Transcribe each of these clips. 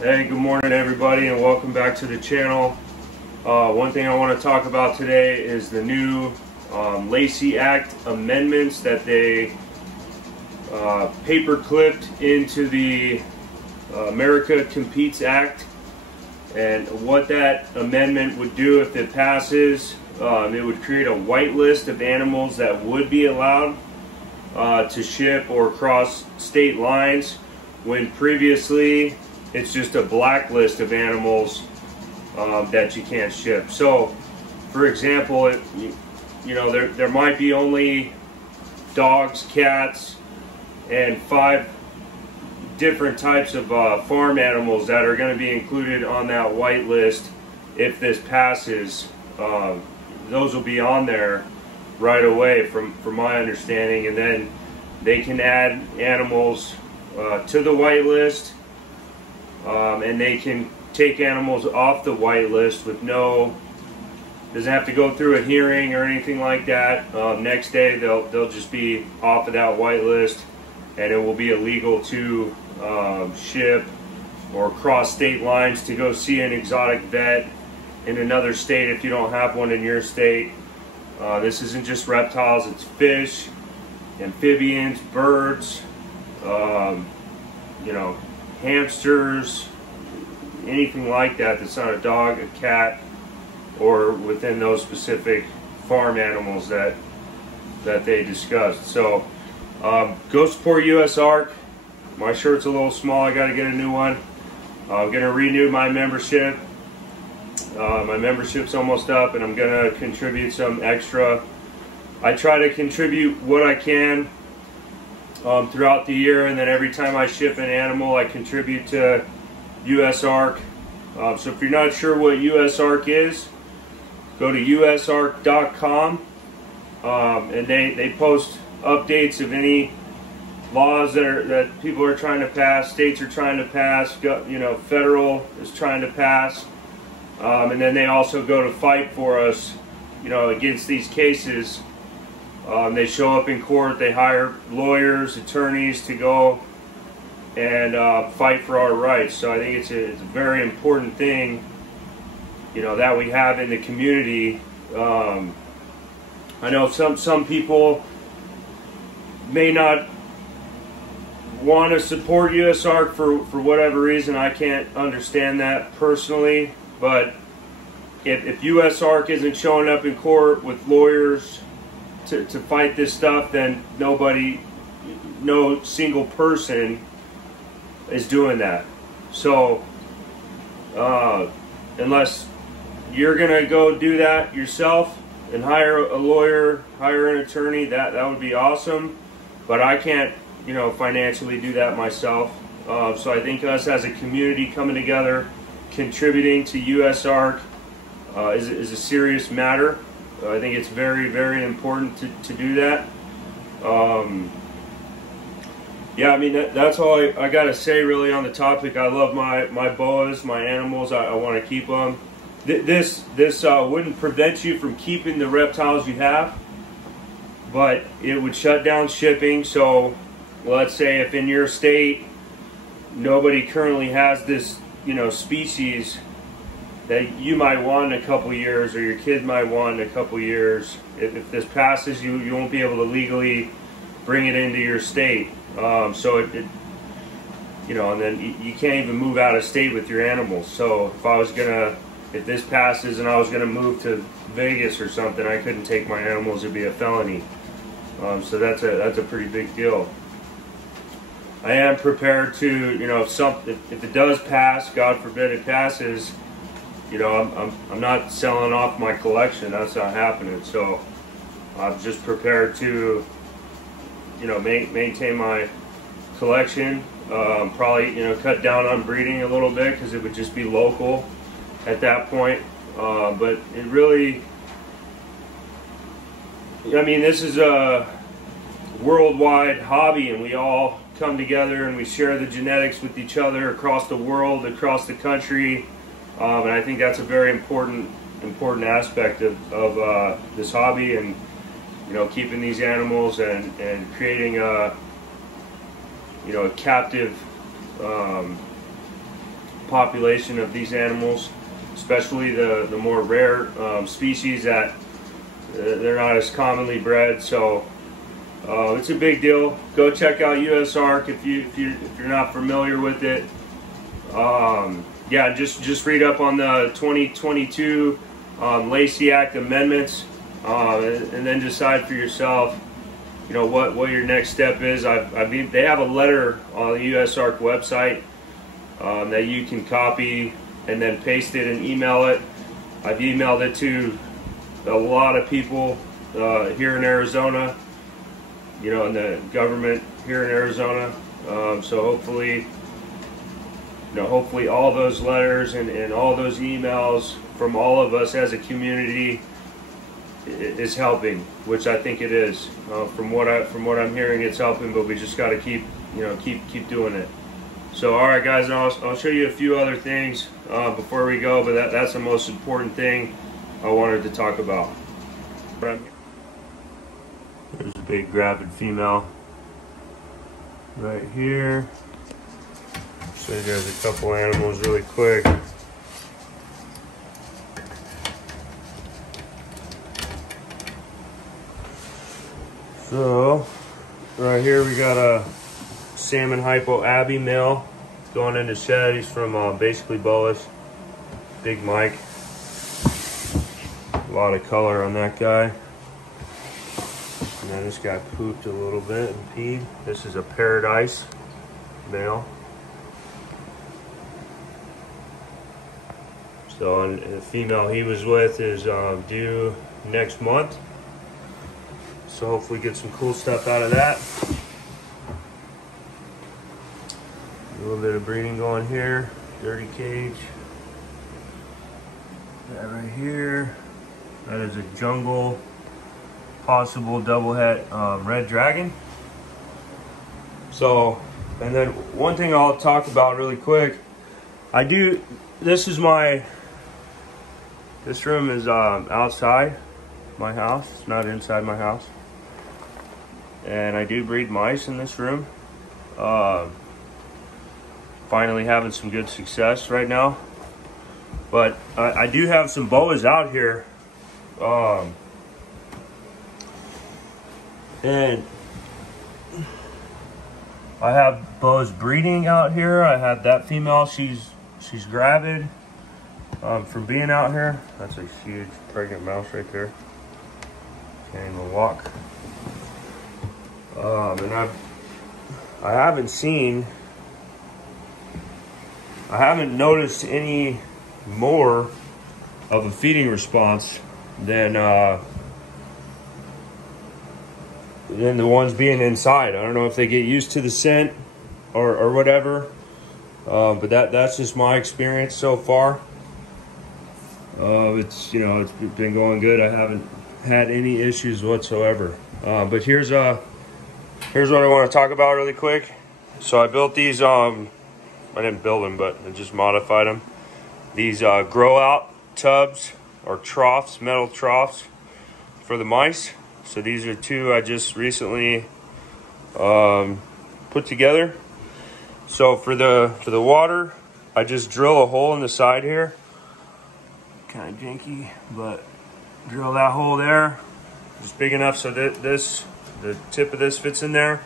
Hey, good morning everybody and welcome back to the channel. One thing I want to talk about today is the new Lacey Act amendments that they paper clipped into the America Competes Act, and what that amendment would do if it passes. It would create a white list of animals that would be allowed to ship or cross state lines, when previously it's just a blacklist of animals that you can't ship. So, for example, there might be only dogs, cats, and 5 different types of farm animals that are going to be included on that white list. If this passes, those will be on there right away, from my understanding, and then they can add animals to the white list. And they can take animals off the white list with doesn't have to go through a hearing or anything like that. Next day they'll just be off of that white list, and it will be illegal to ship or cross state lines to go see an exotic vet in another state if you don't have one in your state. This isn't just reptiles, it's fish, amphibians, birds, hamsters, anything like that that's not a dog, a cat, or within those specific farm animals that they discussed. So go support USARK. My shirt's a little small, I gotta get a new one. I'm gonna renew my membership. My membership's almost up, and I'm gonna contribute some extra. I try to contribute what I can throughout the year, and then every time I ship an animal I contribute to USARK. So if you're not sure what USARK is, go to usark.com, and they post updates of any laws that people are trying to pass, states are trying to pass, federal is trying to pass, and then they also go to fight for us against these cases. They show up in court, they hire lawyers, attorneys to go and fight for our rights. So I think it's a very important thing, that we have in the community. I know some people may not want to support USARK for whatever reason. I can't understand that personally, but if USARK isn't showing up in court with lawyers to fight this stuff, then no single person is doing that. So unless you're gonna go do that yourself and hire a lawyer, hire an attorney, that would be awesome, but I can't financially do that myself. So I think us as a community coming together, contributing to USARK is a serious matter. I think it's very, very important to do that. Yeah, I mean, that's all I got to say really on the topic. I love my boas, my animals. I want to keep them. This wouldn't prevent you from keeping the reptiles you have, but it would shut down shipping. So let's say if in your state nobody currently has this species that you might want in a couple years, or your kid might want in a couple years, if this passes, you won't be able to legally bring it into your state. So and then you can't even move out of state with your animals. So if this passes and I was gonna move to Vegas or something, I couldn't take my animals. It'd be a felony. So that's a pretty big deal. I am prepared to, if it does pass, God forbid it passes, I'm not selling off my collection. That's not happening. So I'm just prepared to maintain my collection. Probably cut down on breeding a little bit, because it would just be local at that point. But it really, this is a worldwide hobby, and we all come together and we share the genetics with each other across the world, across the country. And I think that's a very important aspect of this hobby, and keeping these animals and creating a captive population of these animals, especially the more rare species that they're not as commonly bred. So it's a big deal. Go check out USARK if you're not familiar with it. Yeah, just read up on the 2022 Lacey Act amendments, and then decide for yourself, you know, what your next step is. They have a letter on the USARK website that you can copy and then paste it and email it. I've emailed it to a lot of people here in Arizona, you know, in the government here in Arizona. So hopefully, you know, hopefully all those letters and all those emails from all of us as a community is helping, which I think it is. From what I'm hearing, it's helping, but we just got to keep doing it. So, all right, guys, I'll show you a few other things before we go, but that's the most important thing I wanted to talk about. There's a big gravid female right here. Show you guys a couple animals really quick. So, right here we got a salmon hypo Abbey male going into shed. He's from basically Bullish. Big Mike. A lot of color on that guy. And then this guy pooped a little bit and peed. This is a Paradise male. So, and the female he was with is due next month. So hopefully get some cool stuff out of that. A little bit of breeding going here. Dirty cage. That right here. That is a jungle possible double head red dragon. So, and then one thing I'll talk about really quick. This room is outside my house. It's not inside my house. And I do breed mice in this room. Finally having some good success right now. But I do have some boas out here. And I have boas breeding out here. I have that female, she's gravid from being out here. That's a huge pregnant mouse right there. Can't even walk. And I haven't noticed any more of a feeding response than the ones being inside. I don't know if they get used to the scent or whatever, but that's just my experience so far. It's been going good. I haven't had any issues whatsoever. But here's what I want to talk about really quick. So I built these. I didn't build them, but I just modified them. These grow out tubs or troughs, metal troughs for the mice. So these are two I just recently put together. So for the water, I just drill a hole in the side here. Kind of janky, but drill that hole there. It's big enough so that the tip of this fits in there.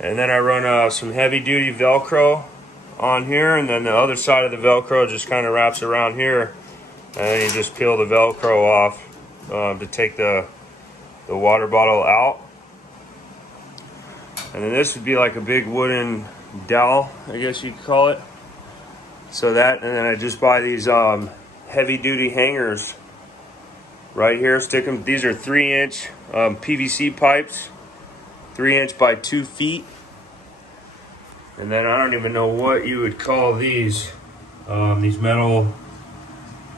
And then I run some heavy duty Velcro on here, and then the other side of the Velcro just kind of wraps around here, and then you just peel the Velcro off to take the water bottle out. And then this would be like a big wooden dowel, I guess you could call it. So that, and then I just buy these heavy duty hangers right here, stick them. These are 3-inch PVC pipes, 3-inch by 2 feet. And then I don't even know what you would call these metal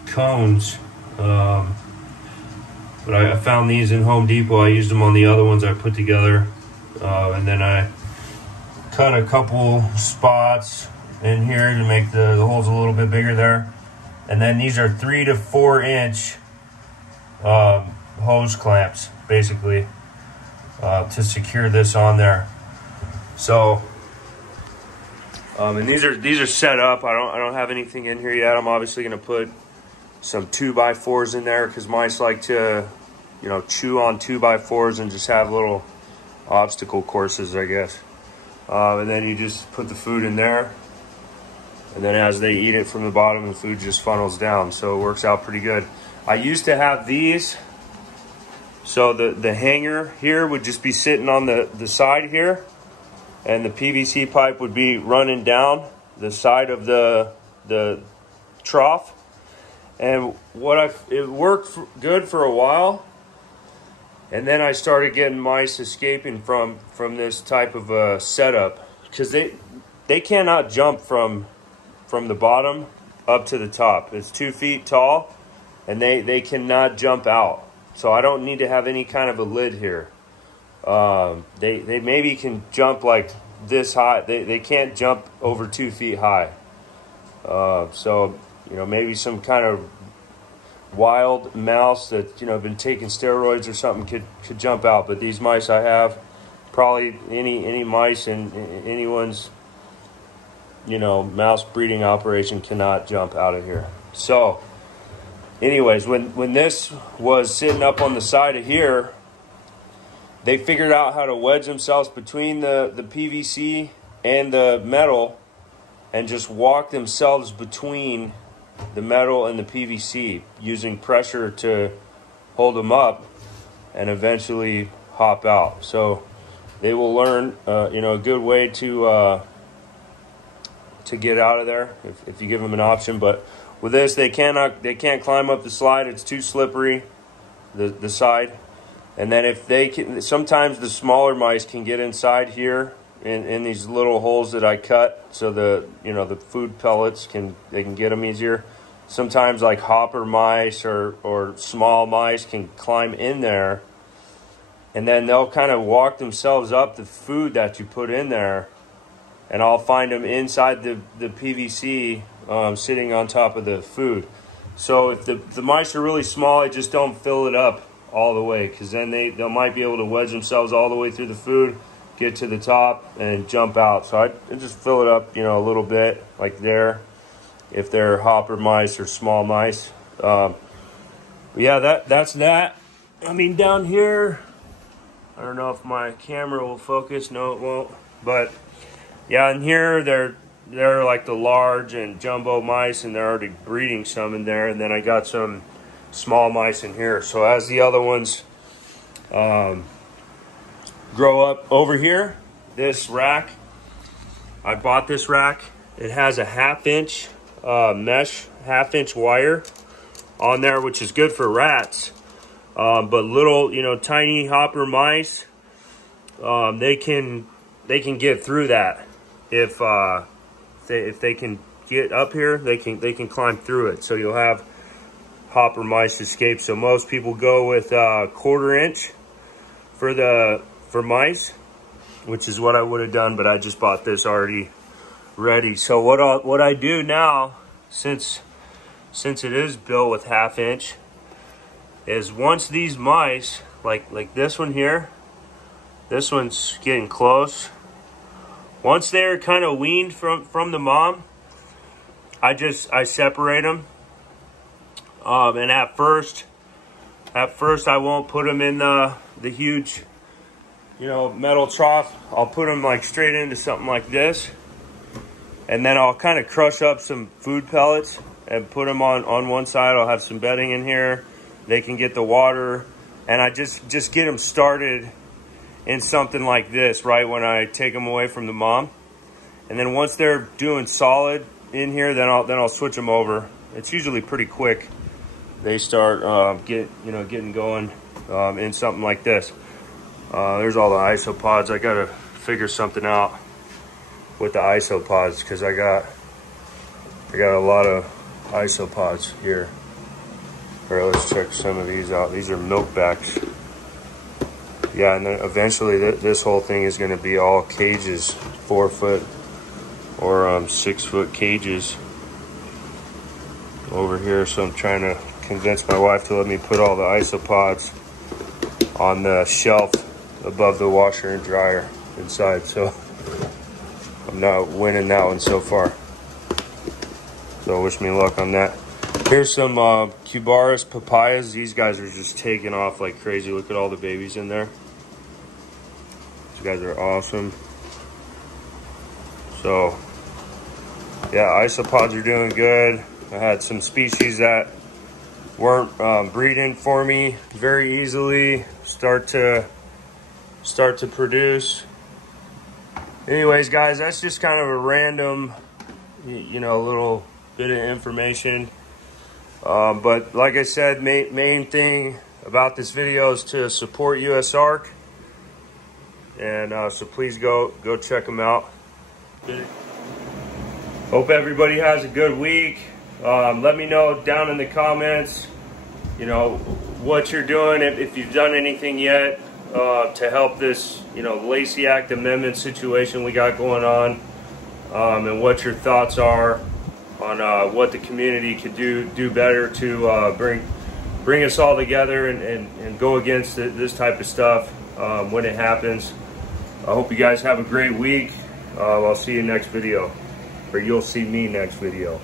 cones. But I found these in Home Depot. I used them on the other ones I put together. And then I cut a couple spots in here to make the holes a little bit bigger there. And then these are 3 to 4 inch hose clamps, basically, to secure this on there. So And these are set up. I don't have anything in here yet. I'm obviously going to put some 2x4s in there because mice like to, you know, chew on 2x4s and just have little obstacle courses, I guess. And then you just put the food in there, and then as they eat it from the bottom, the food just funnels down. So it works out pretty good. I used to have these. So the hanger here would just be sitting on the side here, and the PVC pipe would be running down the side of the trough. And it worked good for a while, and then I started getting mice escaping from this type of a setup because they cannot jump from the bottom up to the top. It's 2 feet tall, and they cannot jump out. So I don't need to have any kind of a lid here. They maybe can jump like this high. They can't jump over 2 feet high. So, you know, maybe some kind of wild mouse that, you know, been taking steroids or something could jump out. But these mice I have, probably any mice in anyone's, you know, mouse breeding operation cannot jump out of here. So anyways, when this was sitting up on the side of here, they figured out how to wedge themselves between the PVC and the metal and just walk themselves between the metal and the PVC using pressure to hold them up and eventually hop out. So they will learn, you know, a good way to get out of there if you give them an option. But with this, they can't climb up the slide. It's too slippery, the side. And then if they can, sometimes the smaller mice can get inside here in these little holes that I cut, so the food pellets can get them easier. Sometimes like hopper mice or small mice can climb in there, and then they'll kind of walk themselves up the food that you put in there, and I'll find them inside the PVC sitting on top of the food. So if the mice are really small, I just don't fill it up all the way, because then they might be able to wedge themselves all the way through the food, get to the top, and jump out. So I just fill it up, you know, a little bit, like there, if they're hopper mice or small mice. Yeah, that's that. I mean, down here, I don't know if my camera will focus. No, it won't. But yeah, in here, they're like the large and jumbo mice, and they're already breeding some in there. And then I got some small mice in here. So as the other ones grow up over here, this rack, I bought this rack. It has a 1/2 inch mesh, 1/2 inch wire on there, which is good for rats. But little, you know, tiny hopper mice, they can get through that. If they can get up here, they can climb through it. So you'll have hopper mice escape. So most people go with 1/4 inch for mice, which is what I would have done, but I just bought this already ready. So what I do now, since it is built with 1/2 inch, is once these mice, like this one here, this one's getting close. Once they're kind of weaned from the mom, I separate them. And at first I won't put them in the huge, you know, metal trough. I'll put them like straight into something like this, and then I'll kind of crush up some food pellets and put them on one side. I'll have some bedding in here. They can get the water, and I just get them started in something like this right when I take them away from the mom. And then once they're doing solid in here, then I'll switch them over. It's usually pretty quick. They start getting going in something like this. There's all the isopods. I gotta figure something out with the isopods, because I got a lot of isopods here. All right, let's check some of these out. These are milkbacks. Yeah, and then eventually this whole thing is going to be all cages, 4 foot or 6 foot cages over here. So I'm trying to convince my wife to let me put all the isopods on the shelf above the washer and dryer inside. So I'm not winning that one so far. So wish me luck on that. Here's some Cubaris papayas. These guys are just taking off like crazy. Look at all the babies in there. These guys are awesome. So yeah, isopods are doing good. I had some species that weren't breeding for me very easily start to produce. Anyways, guys, that's just kind of a random, you know, little bit of information. But like I said, main thing about this video is to support USARK, and so please go check them out. Hope everybody has a good week. Let me know down in the comments, you know, what you're doing, if you've done anything yet to help this, you know, Lacey Act Amendment situation we got going on, and what your thoughts are on what the community could do better to bring us all together and go against this type of stuff when it happens. I hope you guys have a great week. I'll see you next video, or you'll see me next video.